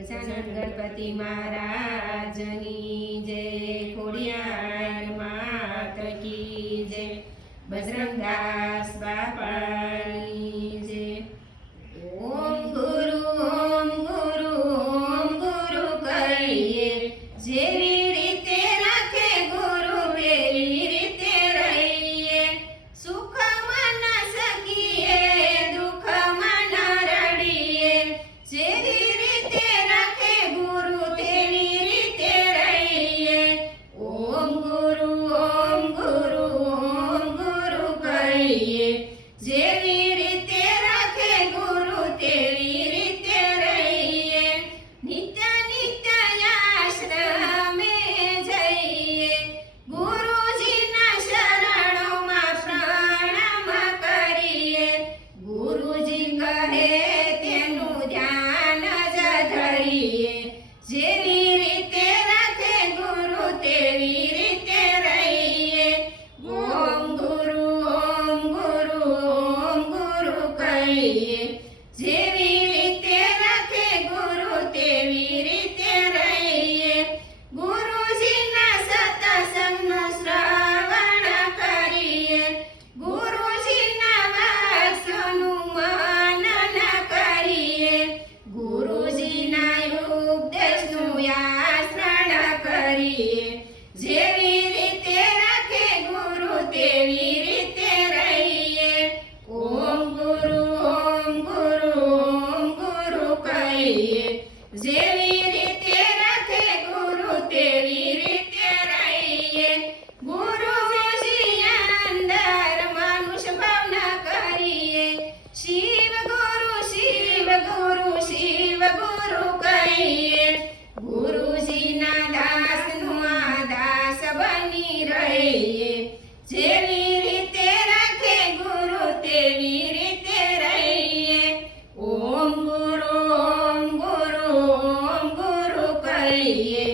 ગજાનન ગણપતિ મહારાજની જય, ખોડિયાર માત કી જય, બજરંગદાસ બાપાની જય. ઓમ ગુરુ કહીએ, જેવી રીતે રાખે ગુરુ એવી રીતે રહીએ. સુખમાં ન શકીએ, દુઃખમાં ન રડીએ. જેવી રીતે રાખે ગુરુ તેવી રીતે રહીએ. ઓમ ગુરુ કહીએ, જેવી રીતે રાખે ગુરુ તેવી રીતે રહીએ. નિત્ય નિત્ય આશ્રમે જઈએ, ગુરુજીના શરણોમાં પ્રણામ કરીએ. ગુરુજી કહે તેનું ધ્યાન જ ધરીએ. જેવી રીતે રાખે ગુરુ તેવી રીતે રહીએ. ઓમ ગુરુ કહીએ, જેવી રીતે રાખે ગુરુ તેવી રીતે રહીએ. ગુરુજીના સત્સંગનું શ્રવણ કરીએ. ગુરુજીના વાક્યોનું મનન કરીએ. ગુરુજીના ઉપદેશનું આચરણ કરીએ. જેવી રીતે રાખે ગુરુ તેવી રીતે રહીએ. ઓમ ગુરુ કહીએ, જેવી રીતે રાખે ગુરુ તેવી રીતે રહીએ. ગુરુજી અંદર મનુષ્ય ભાવ ન કરીએ. શિવ ગુરુ કહીએ. ગુરુજીના દાસનું દાસ બની રહીએ. જેવી રીતે રાખે ગુરુ તેવી રીતે રહીએ. ઓમ ગુરુ કહીએ,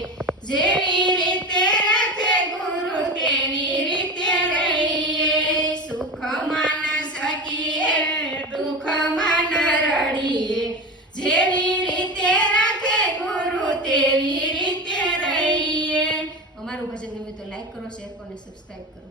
જેવી રીતે રાખે ગુરુ તેવી રીતે રહીએ. સુખમાં ન શકીએ, દુઃખમાં ન રડીએ. જેવી રીતે રાખે ગુરુ તેવી રીતે રહીએ. અમારું ભજન ગમે તો લાઈક કરો, શેર કરો અને સબસ્ક્રાઈબ કરો.